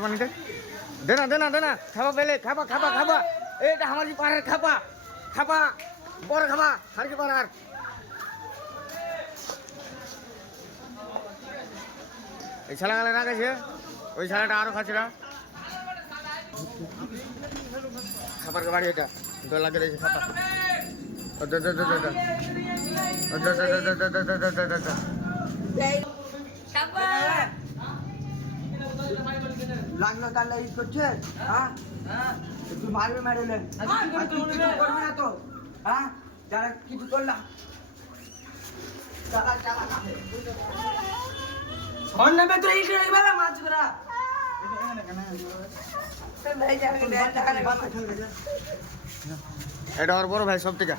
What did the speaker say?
পানিতে দেনা খাবা পেলে খাবা এটা আমার পাড়ার খাবা বড় খাবা আর কি পাড়ার এই শালা গালে রাখেছে ওই শালাটা আরো খাচ্ছে না খাবার বাড়ি এটা দল লাগে রয়েছে খাবার লাগলো তাহলে ই করছে হ্যাঁ তুই মারবে মেরেলে করবি না তো হ্যাঁ যারা কিছু করলাম এটা ওর বড় ভাই সব থেকে